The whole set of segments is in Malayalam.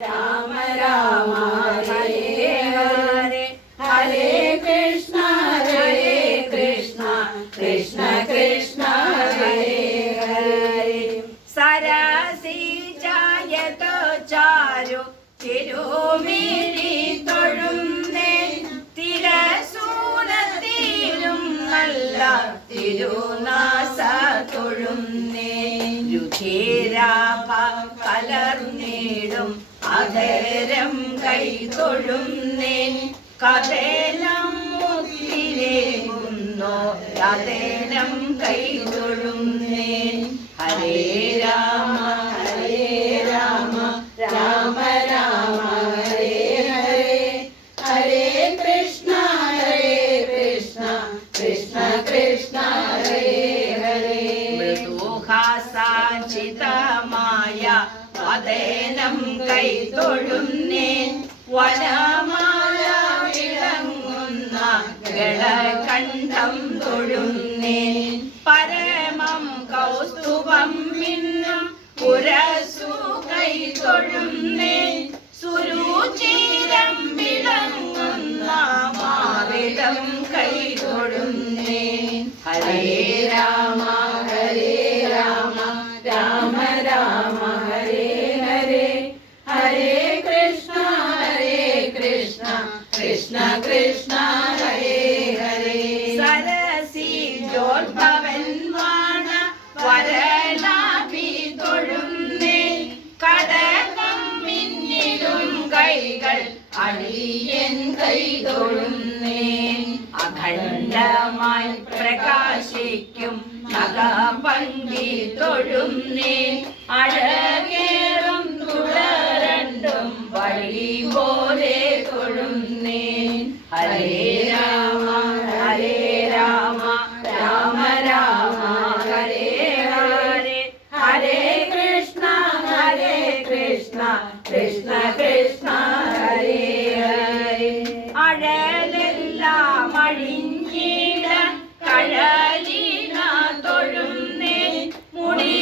രാമ രാമ ഹരേ ഹരേ ഹരേ കൃഷ്ണ കൃഷ്ണ കൃഷ്ണ ഹരേ ഹരേ സരസിജായതോ ചാരു തിരുമിഴി തൊഴുന്നേ തിരസൂലത്തിലും നല്ല തിരുനാസ തൊഴുന്നേ രുധിരാഭ കലർന്നിടും അധരം കൈ തൊഴുന്നേൻ കഥനം മുത്തിരേകുന്നോ കഥനം കൈ തൊഴുന്നേൻ ഹരേ രാമ രാമ രാമ ഹരേ ഹരേ ഹരേ കൃഷ്ണ കൃഷ്ണ കൃഷ്ണ ഹരേ ഹരേ മൃദുഹാസാഞ്ചിതമായ വദനം കൈ തൊഴുന്നേൻ വനമാല വിളങ്ങുന്ന ഗളകണ്ഠം തൊഴുന്നേൻ പരമം കൗസ്തുഭം മിന്നും പുരസു കൈ തൊഴുന്നേൻ സുരുചിരം വിളങ്ങുന്ന മാറിടം കൈ തൊഴുന്നേൻ ഹരേ രാമ രാമ രാമ ഹരേ ഹരേ ഹരേ കൃഷ്ണ കൃഷ്ണ കൃഷ്ണ ഹരേ ഹരേ സരസിജോദ്ഭവൻ വാണ വരലാഭി തൊഴുന്നേൻ കടകം മിന്നിലും കൈകൾ അടിയൻ കൈ തൊഴുന്നേൻ അഖണ്ഡമായി പ്രകാശിക്കും നഖപങ്കി തൊഴുന്നേൻ അഴകേറും തുടരണ്ടും വഴി പോലെ തൊഴുന്നേൻ ഹരേ രാമ രാമ രാമ ഹരേ ഹരേ ഹരേ കൃഷ്ണ കൃഷ്ണ കൃഷ്ണ ഹരേ ഹരേ അഴലെല്ലാം അഴിഞ്ഞിട കഴലിന തൊഴുന്നേൻ മുടി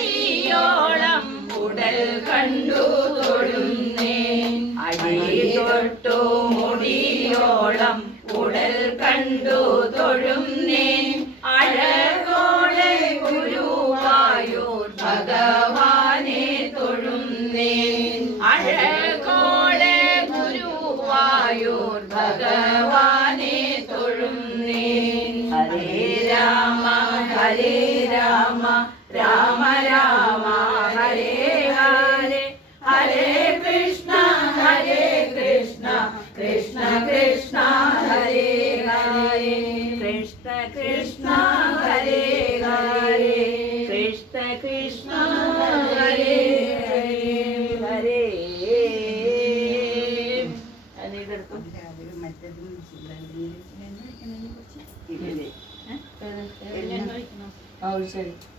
തട്ടങ്ങടിയോളം ഉടൽ കണ്ടു തൊഴുന്നേൻ അടി തൊട്ടു മുടിയോളം ഉടൽ കണ്ടു തൊഴുന്നേൻ അഴകോടെ ഗുരുവായൂർ ഭഗവാനെ തൊഴുന്നേൻ അഴകോടെ ഗുരുവായൂർ ഭഗവാനെ തൊഴുന്നേൻ ഹരേ രാമ രാമ രാമ ഹരേ ഹരേ ഹരേ കൃഷ്ണ കൃഷ്ണ കൃഷ്ണ ഹരേ ഹരേ കൃഷ്ണ കൃഷ്ണ ഹരേ ഹരേ കൃഷ്ണ കൃഷ്ണ ഹരേ ഹരേ ഹരേ മറ്റതും ശരി